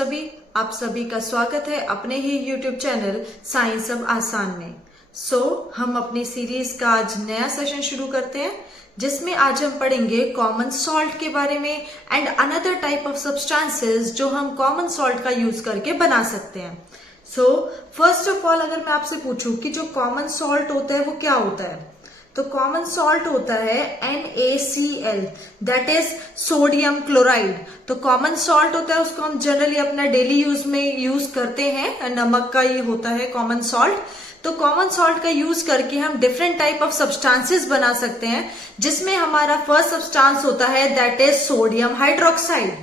आप सभी का स्वागत है अपने ही YouTube चैनल साइंस अब आसान में। हम अपनी सीरीज का आज नया सेशन शुरू करते हैं, जिसमें आज हम पढ़ेंगे कॉमन सॉल्ट के बारे में and another type of substances जो हम कॉमन सॉल्ट का यूज करके बना सकते हैं। फर्स्ट ऑफ ऑल, अगर मैं आपसे पूछूं कि जो कॉमन सॉल्ट होता है वो क्या होता है, तो कॉमन सॉल्ट होता है NaCl, that is sodium chloride. तो कॉमन सॉल्ट होता है, उसको हम जनरली अपना डेली यूज में यूज करते हैं, नमक का ही होता है कॉमन सॉल्ट। तो कॉमन सॉल्ट का यूज करके हम डिफरेंट टाइप ऑफ सब्सटेंसेस बना सकते हैं, जिसमें हमारा फर्स्ट सब्सटेंस होता है that is sodium hydroxide.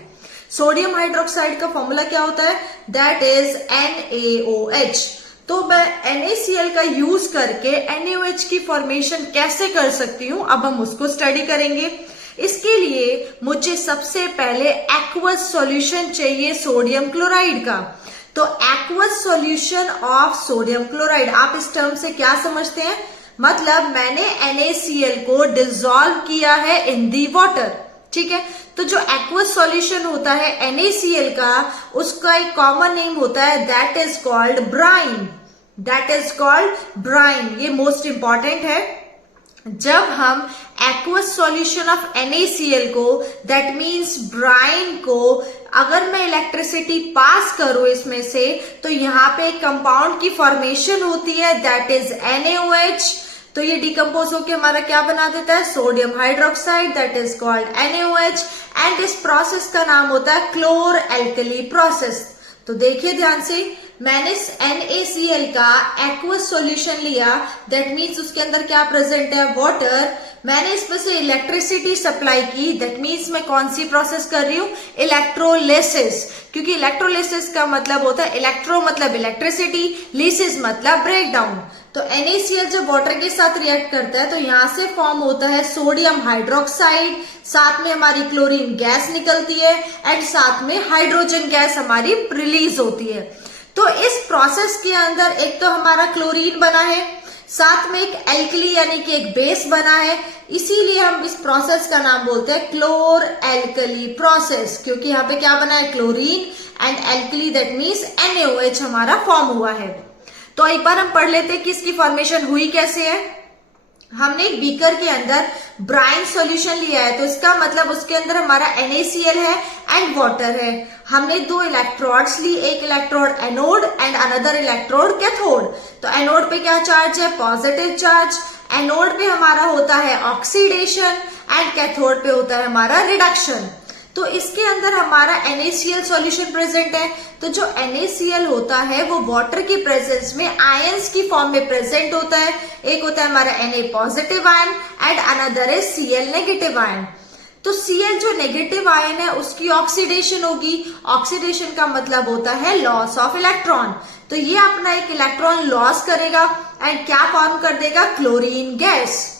Sodium hydroxide का फॉर्मूला क्या होता है, दैट इज NaOH। तो मैं NaCl का यूज करके NaOH की फॉर्मेशन कैसे कर सकती हूं, अब हम उसको स्टडी करेंगे। इसके लिए मुझे सबसे पहले एक्वस सॉल्यूशन चाहिए सोडियम क्लोराइड का। तो aqueous solution of sodium chloride, आप इस टर्म से क्या समझते हैं, मतलब मैंने NaCl को डिसॉल्व किया है इन दी वाटर, ठीक है। तो जो एक्वस सॉल्यूशन होता है NaCl का, उसका एक कॉमन नेम होता है that is called brine, that is called brine. ये मोस्ट इंपॉर्टेंट है। जब हम एक्वस सॉल्यूशन ऑफ NaCl को, दैट मीन्स ब्राइन को, अगर मैं इलेक्ट्रिसिटी पास करूं इसमें से, तो यहाँ पे एक कंपाउंड की फॉर्मेशन होती है दैट इज NaOH। तो ये डिकम्पोज होकर हमारा क्या बना देता है, sodium hydroxide, that is called NaOH। And इस प्रोसेस का नाम होता है क्लोर एल्कली प्रोसेस। तो देखिए ध्यान से, मैंने NaCl का एक्वस सॉल्यूशन लिया, दैट मीन्स उसके अंदर क्या प्रेजेंट है, वाटर। मैंने इसमें से इलेक्ट्रिसिटी सप्लाई की, दैट मीन्स मैं कौन सी प्रोसेस कर रही हूं, इलेक्ट्रोलिसिस। क्योंकि इलेक्ट्रोलिसिस का मतलब होता है इलेक्ट्रो मतलब इलेक्ट्रिसिटी, लिसिस मतलब ब्रेक डाउन। तो NaCl जब वाटर के साथ रिएक्ट करता है तो यहां से फॉर्म होता है सोडियम हाइड्रोक्साइड, साथ में हमारी क्लोरीन गैस निकलती है एंड साथ में हाइड्रोजन गैस हमारी रिलीज होती है। तो इस प्रोसेस के अंदर एक तो हमारा क्लोरीन बना है, साथ में एक एल्कली यानी कि एक बेस बना है, इसीलिए हम इस प्रोसेस का नाम बोलते हैं क्लोर एल्कली प्रोसेस, क्योंकि यहाँ पे क्या बना है, chlorine and alkali, that means NaOH हमारा फॉर्म हुआ है। तो एक बार हम पढ़ लेते हैं कि इसकी फॉर्मेशन हुई कैसे है। हमने एक बीकर के अंदर ब्राइन सॉल्यूशन लिया है, तो इसका मतलब उसके अंदर हमारा NaCl है एंड वाटर है। हमने दो इलेक्ट्रोड्स ली, एक electrode anode and another electrode cathode. तो एनोड पे क्या चार्ज है, पॉजिटिव चार्ज। एनोड पे हमारा होता है ऑक्सीडेशन एंड कैथोड पे होता है हमारा रिडक्शन। तो इसके अंदर हमारा NaCl सॉल्यूशन प्रेजेंट है। तो जो NaCl होता है वो वाटर की प्रेजेंस में आयंस की फॉर्म में प्रेजेंट होता है। एक होता है हमारा Na positive ion and another है Cl नेगेटिव आयन। तो Cl जो नेगेटिव आयन है उसकी ऑक्सीडेशन होगी। ऑक्सीडेशन का मतलब होता है लॉस ऑफ इलेक्ट्रॉन। तो ये अपना एक इलेक्ट्रॉन लॉस करेगा एंड क्या फॉर्म कर देगा, क्लोरीन गैस।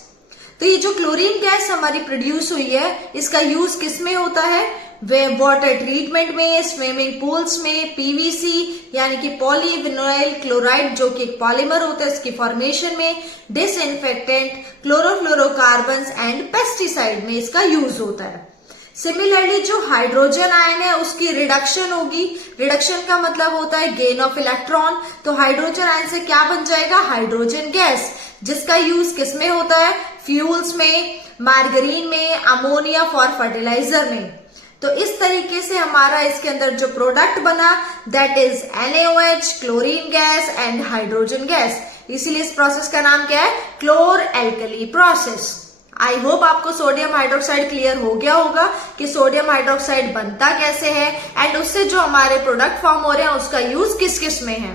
तो ये जो क्लोरीन गैस हमारी प्रोड्यूस हुई है, इसका यूज किस में होता है, वे वाटर ट्रीटमेंट में, स्विमिंग पूल्स में, PVC यानी कि पॉलीविनाइल क्लोराइड जो कि एक पॉलीमर होता है इसकी फॉर्मेशन में, डिसइंफेक्टेंट, क्लोरोफ्लोरोकार्बन्स एंड पेस्टिसाइड में इसका यूज होता है। सिमिलरली जो हाइड्रोजन आयन है उसकी रिडक्शन होगी। रिडक्शन का मतलब होता है गेन ऑफ इलेक्ट्रॉन। तो हाइड्रोजन आयन से क्या बन जाएगा, हाइड्रोजन गैस, जिसका यूज किसमें होता है, फ्यूल्स में, मार्गरीन में, अमोनिया फॉर फर्टिलाइजर में। तो इस तरीके से हमारा इसके अंदर जो प्रोडक्ट बना that is NaOH, chlorine gas and hydrogen gas. इसीलिए इस प्रोसेस का नाम क्या है, क्लोर एल्कली प्रोसेस। आई होप आपको सोडियम हाइड्रोक्साइड क्लियर हो गया होगा कि सोडियम हाइड्रोक्साइड बनता कैसे है एंड उससे जो हमारे प्रोडक्ट फॉर्म हो रहे हैं उसका यूज किस किस में है।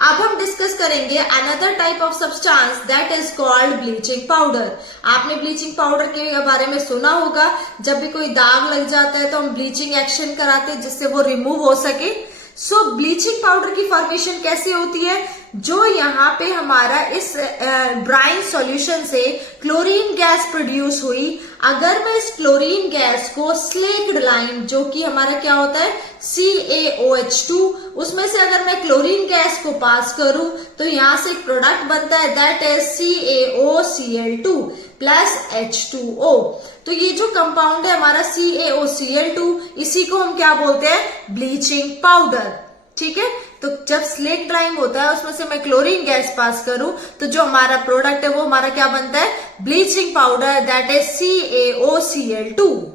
अब हम डिस्कस करेंगे another type of substance that is called bleaching powder. आपने ब्लीचिंग पाउडर के बारे में सुना होगा, जब भी कोई दाग लग जाता है तो हम ब्लीचिंग एक्शन कराते हैं जिससे वो रिमूव हो सके। सो ब्लीचिंग पाउडर की फॉर्मेशन कैसे होती है, जो यहाँ पे हमारा इस ब्राइन सॉल्यूशन से क्लोरीन गैस प्रोड्यूस हुई। अगर मैं इस क्लोरीन गैस को स्लेक्ड लाइम जो कि हमारा क्या होता है CaOH2, उसमें से अगर मैं क्लोरीन गैस को पास करूं तो यहां से एक प्रोडक्ट बनता है that is CaOCl2 plus H2O। तो ये जो कंपाउंड है हमारा CaOCl2, इसी को हम क्या बोलते हैं, ब्लीचिंग पाउडर। ठीक है, तो जब स्लेट लाइम होता है उसमें से मैं क्लोरीन गैस पास करूं तो जो हमारा प्रोडक्ट है वो हमारा क्या बनता है, bleaching powder, that is CaOCl2।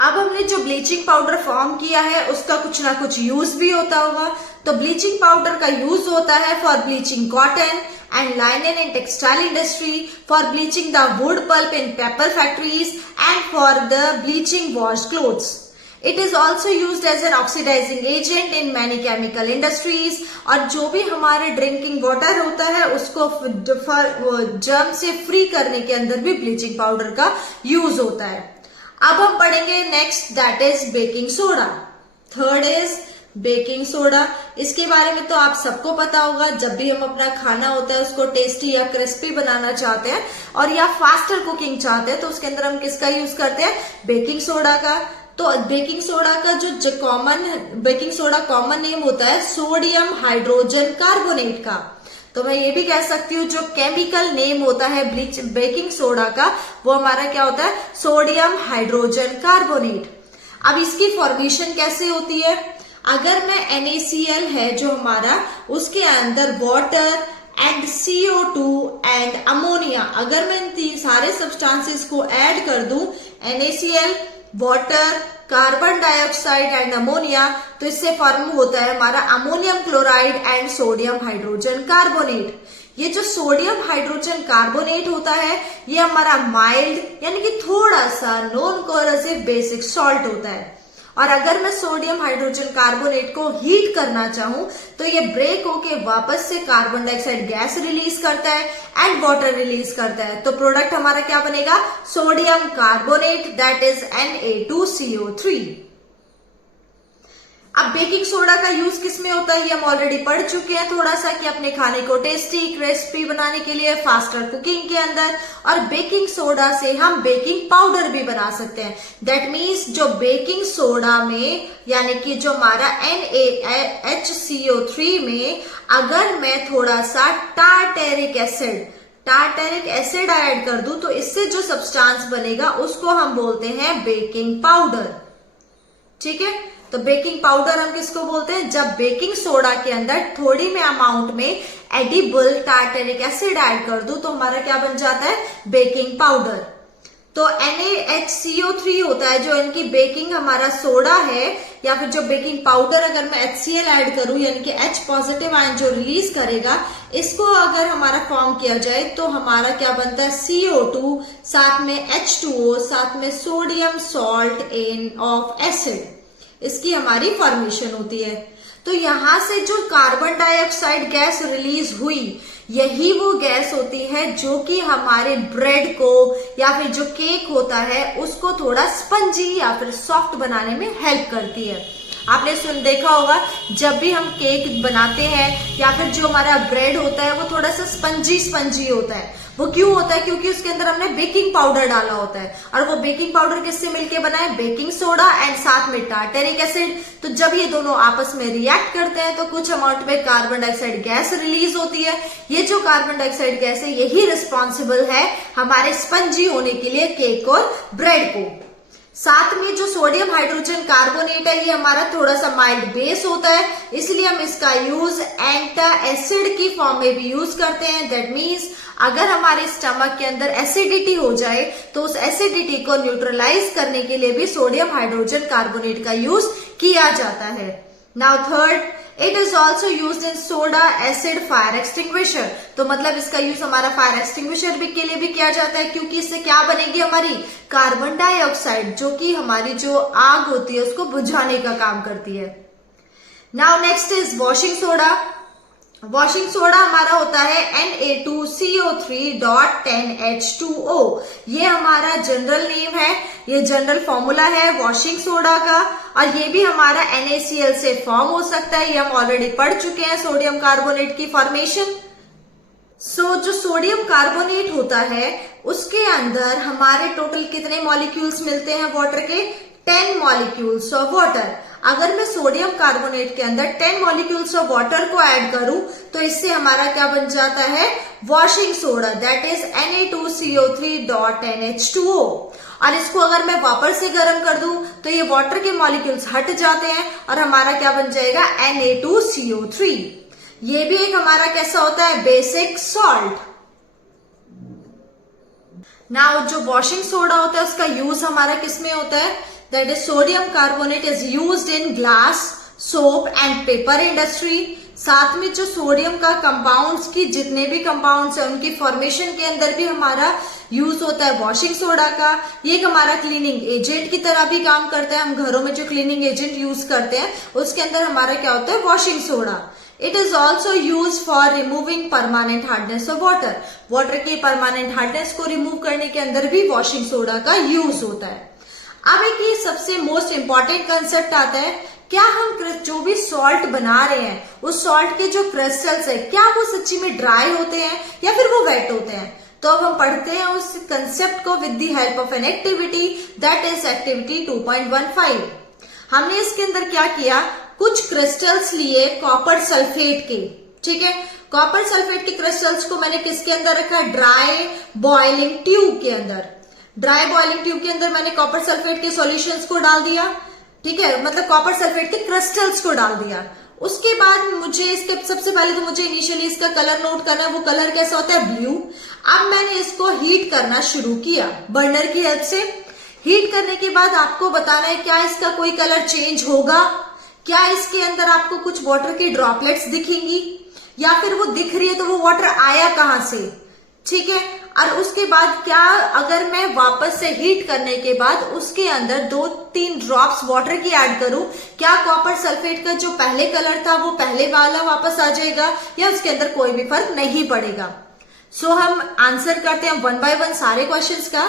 अब हमने जो ब्लीचिंग पाउडर फॉर्म किया है उसका कुछ ना कुछ यूज भी होता होगा। तो ब्लीचिंग पाउडर का यूज होता है for bleaching cotton and linen in textile industry, for bleaching the wood pulp in paper factories, and for the bleaching washed clothes. It is also used as an oxidizing agent in many chemical industries. और जो भी हमारे drinking water होता है उसको germ से free करने के अंदर भी ब्लीचिंग पाउडर का यूज होता है। अब हम पढ़ेंगे next, that is baking soda. Third is baking soda. इसके बारे में तो आप सबको पता होगा, जब भी हम अपना खाना होता है उसको टेस्टी या क्रिस्पी बनाना चाहते हैं और या फास्टर कुकिंग चाहते हैं तो उसके अंदर हम किसका यूज करते हैं, बेकिंग सोडा का। तो बेकिंग सोडा का जो बेकिंग सोडा कॉमन नेम होता है सोडियम हाइड्रोजन कार्बोनेट का। तो मैं ये भी कह सकती हूँ जो केमिकल नेम होता है बेकिंग सोडा का वो हमारा क्या होता है, सोडियम हाइड्रोजन कार्बोनेट। अब इसकी फॉर्मेशन कैसे होती है, अगर मैं NaCl है जो हमारा, उसके अंदर water and CO2 and ammonia, अगर मैं इन तीन सारे सब्सटेंसेस को ऐड कर दूं, NaCl, water, carbon dioxide and ammonia, तो इससे फॉर्म होता है हमारा ammonium chloride and sodium hydrogen carbonate. ये जो सोडियम हाइड्रोजन कार्बोनेट होता है ये हमारा माइल्ड यानी कि थोड़ा सा नॉन कोरोसिव बेसिक सॉल्ट होता है। और अगर मैं सोडियम हाइड्रोजन कार्बोनेट को हीट करना चाहूं तो ये ब्रेक होके वापस से कार्बन डाइऑक्साइड गैस रिलीज करता है एंड वाटर रिलीज करता है। तो प्रोडक्ट हमारा क्या बनेगा, sodium carbonate, that is Na2CO3। अब बेकिंग सोडा का यूज किसमें होता है ये हम ऑलरेडी पढ़ चुके हैं थोड़ा सा, कि अपने खाने को टेस्टी क्रिस्पी बनाने के लिए, फास्टर कुकिंग के अंदर। और बेकिंग सोडा से हम बेकिंग पाउडर भी बना सकते हैं। दैट मीन्स जो बेकिंग सोडा में यानी कि जो हमारा NaHCO3 में अगर मैं थोड़ा सा टार्टेरिक एसिड ऐड कर दूं तो इससे जो सब्सटेंस बनेगा उसको हम बोलते हैं बेकिंग पाउडर। ठीक है, तो बेकिंग पाउडर हम किसको बोलते हैं, जब बेकिंग सोडा के अंदर थोड़ी में अमाउंट में एडिबल टार्टेरिक एसिड ऐड कर दूं तो हमारा क्या बन जाता है, बेकिंग पाउडर। तो NaHCO3 होता है जो इनकी बेकिंग हमारा सोडा है, या फिर जो बेकिंग पाउडर अगर मैं HCl ऐड करूं यानी कि H पॉजिटिव आयन जो रिलीज करेगा, इसको अगर हमारा फॉर्म किया जाए तो हमारा क्या बनता है, CO2 साथ में H2O साथ में sodium salt in of acid, इसकी हमारी फॉर्मेशन होती है। तो यहां से जो कार्बन डाइऑक्साइड गैस रिलीज हुई यही वो गैस होती है जो कि हमारे ब्रेड को या फिर जो केक होता है उसको थोड़ा स्पंजी या फिर सॉफ्ट बनाने में हेल्प करती है। आपने देखा होगा जब भी हम केक बनाते हैं या फिर जो हमारा ब्रेड होता है वो थोड़ा सा स्पंजी होता है। वो क्यों होता है, क्योंकि उसके अंदर हमने बेकिंग पाउडर डाला होता है और वो बेकिंग पाउडर किससे मिलके बना है, बेकिंग सोडा एंड साथ में टार्टेरिक एसिड। तो जब ये दोनों आपस में रिएक्ट करते हैं तो कुछ अमाउंट में कार्बन डाइऑक्साइड गैस रिलीज होती है। ये जो कार्बन डाइऑक्साइड गैस है यही रिस्पॉन्सिबल है हमारे स्पंजी होने के लिए केक और ब्रेड को। साथ में जो सोडियम हाइड्रोजन कार्बोनेट है ये हमारा थोड़ा सा माइल्ड बेस होता है, इसलिए हम इसका यूज एंटासिड की फॉर्म में भी यूज करते हैं। दैट मीन्स अगर हमारे स्टमक के अंदर एसिडिटी हो जाए तो उस एसिडिटी को न्यूट्रलाइज करने के लिए भी सोडियम हाइड्रोजन कार्बोनेट का यूज किया जाता है। Now third, it is also use in soda acid fire extinguisher. तो मतलब इसका यूज हमारा फायर एक्सटिंग्विशर भी के लिए भी किया जाता है, क्योंकि इससे क्या बनेगी, हमारी कार्बन डाइऑक्साइड जो कि हमारी जो आग होती है उसको बुझाने का काम करती है। Now next is washing soda. Washing soda हमारा होता है Na2CO3.10H2O। ये हमारा जनरल नेम है, ये जनरल फॉर्मूला है वॉशिंग सोडा का, और ये भी हमारा NaCl से फॉर्म हो सकता है। ये हम ऑलरेडी पढ़ चुके हैं सोडियम कार्बोनेट की फॉर्मेशन। जो सोडियम कार्बोनेट होता है उसके अंदर हमारे टोटल कितने मॉलिक्यूल्स मिलते हैं वाटर के, 10 मॉलिक्यूल्स ऑफ वाटर। अगर मैं सोडियम कार्बोनेट के अंदर 10 मॉलिक्यूल्स ऑफ वाटर को ऐड करूं तो इससे हमारा क्या बन जाता है, washing soda, that is Na2CO3.NH2O। और इसको अगर मैं वापस से गर्म कर दूं तो ये वाटर के मॉलिक्यूल्स हट जाते हैं और हमारा क्या बन जाएगा, Na2CO3। ये भी एक हमारा कैसा होता है, बेसिक सॉल्ट। नाउ जो वॉशिंग सोडा होता है उसका यूज हमारा किसमें होता है, that is sodium carbonate is used in glass, soap and paper industry. साथ में जो सोडियम का कंपाउंड्स की जितने भी कंपाउंड्स है उनकी फॉर्मेशन के अंदर भी हमारा यूज होता है वॉशिंग सोडा का। ये हमारा क्लीनिंग एजेंट की तरह भी काम करता है। हम घरों में जो क्लीनिंग एजेंट यूज करते हैं उसके अंदर हमारा क्या होता है, washing soda. It is also use for removing permanent hardness of water. Water की परमानेंट हार्डनेस को रिमूव करने के अंदर भी वॉशिंग सोडा का यूज होता है। अब एक ये सबसे मोस्ट इंपॉर्टेंट कंसेप्ट आता है, क्या हम जो भी सॉल्ट बना रहे हैं उस सॉल्ट के जो क्रिस्टल्स है क्या वो सच्ची में ड्राई होते हैं या फिर वो वेट होते हैं। तो अब हम पढ़ते हैं उस कंसेप्ट को with the help of an activity, that is activity 2.15। हमने इसके अंदर क्या किया, कुछ क्रिस्टल्स लिए कॉपर सल्फेट के, ठीक है। कॉपर सल्फेट के क्रिस्टल्स को मैंने किसके अंदर रखा, ड्राई बॉइलिंग ट्यूब के अंदर। ड्राई बॉइलिंग ट्यूब के अंदर मैंने कॉपर सल्फेट के सॉल्यूशंस को डाल दिया, ठीक है, मतलब कॉपर सल्फेट के क्रिस्टल्स को डाल दिया। उसके बाद मुझे इसके सबसे पहले तो मुझे इनिशियली इसका कलर नोट करना है, वो कलर कैसा होता है, ब्लू। अब मैंने इसको हीट करना शुरू किया बर्नर की हेल्प से। हीट करने के बाद आपको बताना है क्या इसका कोई कलर चेंज होगा, क्या इसके अंदर आपको कुछ वाटर की ड्रॉपलेट्स दिखेंगी, या फिर वो दिख रही है तो वो वाटर आया कहां से, ठीक है। और उसके बाद क्या अगर मैं वापस से हीट करने के बाद उसके अंदर 2-3 ड्रॉप्स वाटर की ऐड करूं, क्या कॉपर सल्फेट का जो पहले कलर था वो पहले वाला वापस आ जाएगा या उसके अंदर कोई भी फर्क नहीं पड़ेगा। सो हम आंसर करते हैं 1 by 1 सारे क्वेश्चंस का।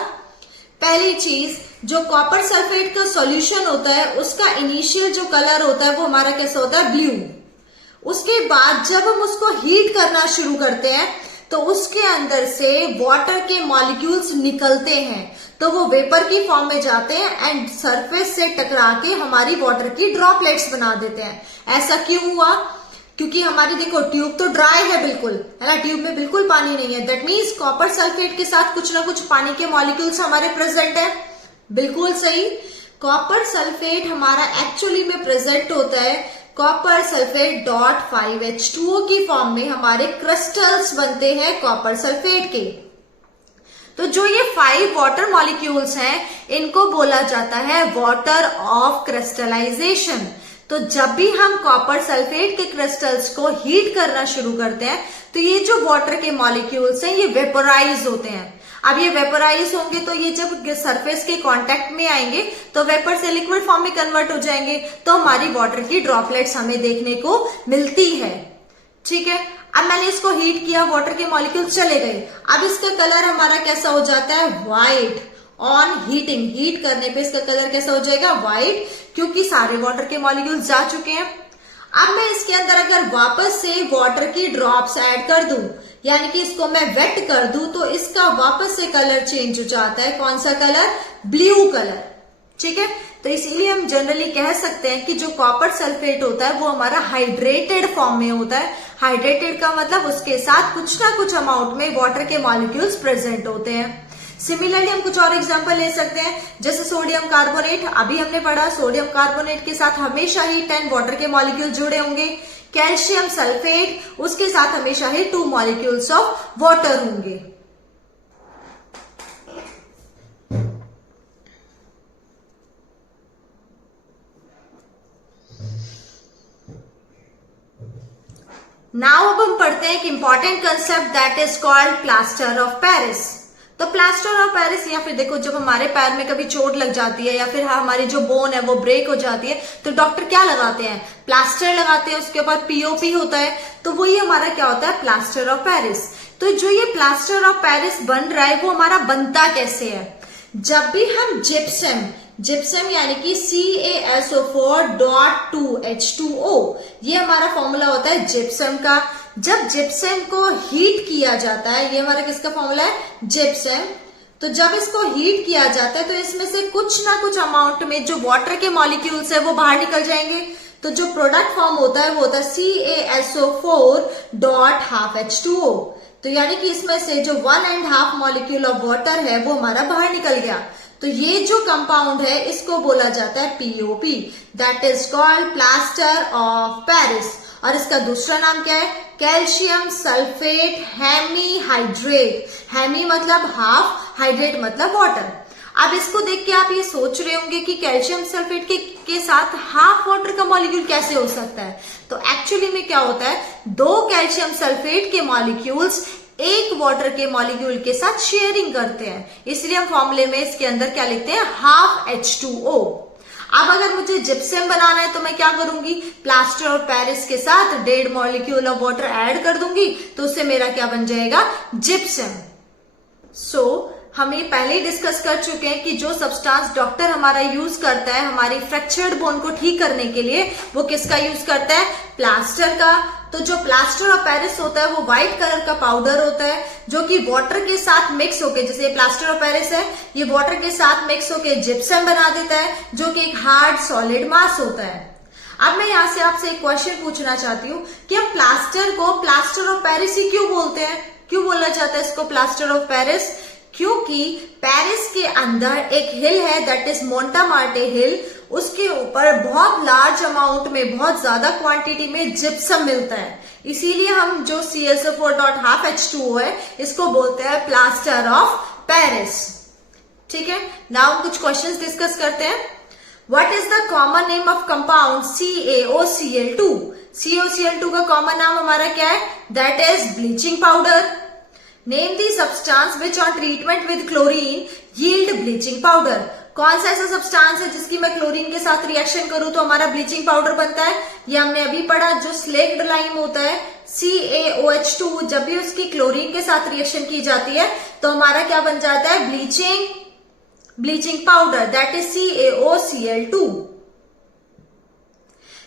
पहली चीज, जो कॉपर सल्फेट का सॉल्यूशन होता है उसका इनिशियल जो कलर होता है वो हमारा कैसा होता है, ब्लू। उसके बाद जब हम उसको हीट करना शुरू करते हैं तो उसके अंदर से वाटर के मॉलिक्यूल्स निकलते हैं, तो वो वेपर की फॉर्म में जाते हैं एंड सरफेस से टकरा के हमारी वाटर की ड्रॉपलेट्स बना देते हैं। ऐसा क्यों हुआ, क्योंकि हमारी देखो ट्यूब तो ड्राई है बिल्कुल, है ना, ट्यूब में बिल्कुल पानी नहीं है। दैट मीन्स कॉपर सल्फेट के साथ कुछ ना कुछ पानी के मॉलिक्यूल्स हमारे प्रेजेंट है। बिल्कुल सही, कॉपर सल्फेट हमारा एक्चुअली में प्रेजेंट होता है कॉपर सल्फेट .5H2O की फॉर्म में हमारे क्रिस्टल्स बनते हैं कॉपर सल्फेट के। तो जो ये 5 वाटर मॉलिक्यूल्स हैं इनको बोला जाता है वाटर ऑफ क्रिस्टलाइजेशन। तो जब भी हम कॉपर सल्फेट के क्रिस्टल्स को हीट करना शुरू करते हैं तो ये जो वाटर के मॉलिक्यूल्स हैं ये वेपोराइज होते हैं। अब ये वेपोराइज होंगे तो ये जब सरफेस के कांटेक्ट में आएंगे तो वेपर से लिक्विड फॉर्म में कन्वर्ट हो जाएंगे, तो हमारी वाटर की ड्रॉपलेट्स हमें देखने को मिलती है, ठीक है। अब मैंने इसको हीट किया, वाटर के मॉलिक्यूल्स चले गए। अब इसका कलर हमारा कैसा हो जाता है, व्हाइट। ऑन हीटिंग, हीट करने पे इसका कलर कैसा हो जाएगा, व्हाइट, क्योंकि सारे वाटर के मॉलिक्यूल्स जा चुके हैं। अब मैं इसके अंदर अगर वापस से वाटर की ड्रॉप्स ऐड कर दूं, यानी कि इसको मैं वेट कर दूं, तो इसका वापस से कलर चेंज हो जाता है। कौन सा कलर, ब्लू कलर, ठीक है। तो इसीलिए हम जनरली कह सकते हैं कि जो कॉपर सल्फेट होता है वो हमारा हाइड्रेटेड फॉर्म में होता है। हाइड्रेटेड का मतलब उसके साथ कुछ ना कुछ अमाउंट में वाटर के मॉलिक्यूल्स प्रेजेंट होते हैं। सिमिलरली हम कुछ और एग्जांपल ले सकते हैं, जैसे सोडियम कार्बोनेट, अभी हमने पढ़ा सोडियम कार्बोनेट के साथ हमेशा ही 10 वाटर के मॉलिक्यूल जुड़े होंगे। कैल्शियम सल्फेट, उसके साथ हमेशा ही 2 मॉलिक्यूल्स ऑफ वाटर होंगे। नाउ अब हम पढ़ते हैं एक important concept that is called plaster of Paris. तो प्लास्टर ऑफ पेरिस, या फिर देखो जब हमारे पैर में कभी चोट लग जाती है या फिर हमारी जो बोन है वो ब्रेक हो जाती है तो डॉक्टर क्या लगाते हैं, प्लास्टर लगाते हैं। उसके बाद पीओपी होता है, तो वो ये हमारा क्या होता है, प्लास्टर ऑफ पेरिस। तो जो ये प्लास्टर ऑफ पेरिस बन रहा है वो हमारा बनता कैसे है, जब भी हम जिप्सम यानी कि CaSO4.2H2O, ये हमारा फॉर्मूला होता है जिप्सम का। जब जिप्सम को हीट किया जाता है, ये हमारा किसका फॉर्मूला है, जिप्सम, तो जब इसको हीट किया जाता है तो इसमें से कुछ ना कुछ अमाउंट में जो वाटर के मॉलिक्यूल्स है वो बाहर निकल जाएंगे। तो जो प्रोडक्ट फॉर्म होता है वो होता है CaSO4.12H2O। तो यानी कि इसमें से जो 1.5 मॉलिक्यूल ऑफ वाटर है वो हमारा बाहर निकल गया। तो ये जो कंपाउंड है इसको बोला जाता है POP, that is called plaster of Paris. और इसका दूसरा नाम क्या है? Calcium sulphate hemihydrate. हेमी मतलब हाफ, हाइड्रेट मतलब वाटर। अब इसको देख के आप ये सोच रहे होंगे कि कैल्शियम सल्फेट के साथ हाफ वाटर का मॉलिक्यूल कैसे हो सकता है। तो एक्चुअली में क्या होता है, दो कैल्शियम सल्फेट के मॉलिक्यूल्स एक वाटर के मॉलिक्यूल के साथ शेयरिंग करते हैं, इसलिए हम फॉर्मूले में इसके अंदर क्या लिखते हैं, हाफ H2O। अब अगर मुझे जिप्सम बनाना है तो मैं क्या करूंगी, प्लास्टर ऑफ पेरिस के साथ 1.5 मॉलिक्यूल ऑफ वाटर ऐड कर दूंगी, तो उससे मेरा क्या बन जाएगा, जिप्सम। सो हम ये पहले ही डिस्कस कर चुके हैं कि जो सब्सटेंस डॉक्टर हमारा यूज करता है हमारी फ्रैक्चर्ड बोन को ठीक करने के लिए, वो किसका यूज करता है, प्लास्टर का। तो जो प्लास्टर ऑफ पेरिस होता है वो व्हाइट कलर का पाउडर होता है जो कि वाटर के साथ मिक्स होके, जैसे प्लास्टर ऑफ पेरिस है ये वाटर के साथ मिक्स होके जिप्सम बना देता है जो कि एक हार्ड सॉलिड मास होता है। अब मैं यहाँ से आपसे एक क्वेश्चन पूछना चाहती हूँ कि हम प्लास्टर को प्लास्टर ऑफ पेरिस ही क्यों बोलते हैं, क्यों बोला जाता है इसको प्लास्टर ऑफ पेरिस? क्योंकि पेरिस के अंदर एक हिल है दैट इज मोंटामार्टे हिल, उसके ऊपर बहुत लार्ज अमाउंट में, बहुत ज्यादा क्वांटिटी में जिप्सम मिलता है, इसीलिए हम जो CaSO4.12H2O है इसको बोलते हैं प्लास्टर ऑफ पेरिस। ठीक है, नाउ कुछ क्वेश्चंस डिस्कस करते हैं। What is the common name of compound CaOCl2? CaOCl2 का कॉमन नाम हमारा क्या है, that is bleaching powder. Name the substance which on treatment with chlorine yield bleaching powder. कौन सा ऐसा सब्सटेंस है जिसकी मैं क्लोरीन के साथ रिएक्शन करूं तो हमारा ब्लीचिंग पाउडर बनता है? ये हमने अभी पढ़ा, जो स्लेक्ड लाइम होता है CaOH2, जब भी उसकी क्लोरीन के साथ रिएक्शन की जाती है तो हमारा क्या बन जाता है, bleaching powder, that is CaOCl2।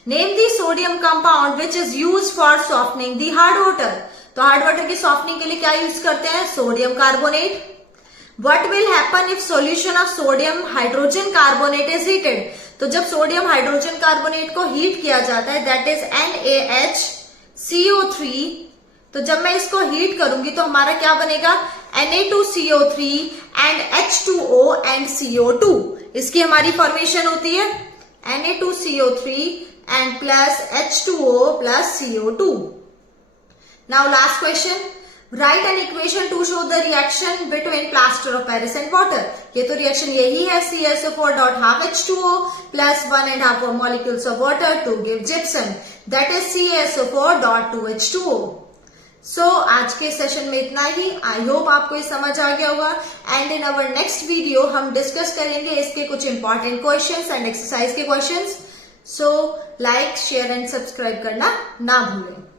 Name the sodium compound which is use for softening the hard water. तो हार्ड वाटर की सॉफ्टनिंग के लिए क्या यूज करते हैं, sodium carbonate. What will happen if solution of sodium hydrogen carbonate is heated? तो जब sodium hydrogen carbonate को हीट किया जाता है दैट इज NaHCO3, तो जब मैं इसको हीट करूंगी तो हमारा क्या बनेगा, Na2CO3 and H2O and CO2। इसकी हमारी फॉर्मेशन होती है Na2CO3 and plus H2O plus CO2। Now last question, write an equation to show the reaction between plaster of Paris and water. ये तो रिएक्शन यही है, CaSO4.12H2O plus 1.5 molecules of water to give gypsum, that is CaSO4.2H2O। So आज के session में इतना ही। I hope आपको ये समझ आ गया होगा, and in our next video हम डिस्कस करेंगे इसके कुछ इंपॉर्टेंट क्वेश्चंस एंड एक्सरसाइज के questions. So like, share and subscribe करना ना भूलें।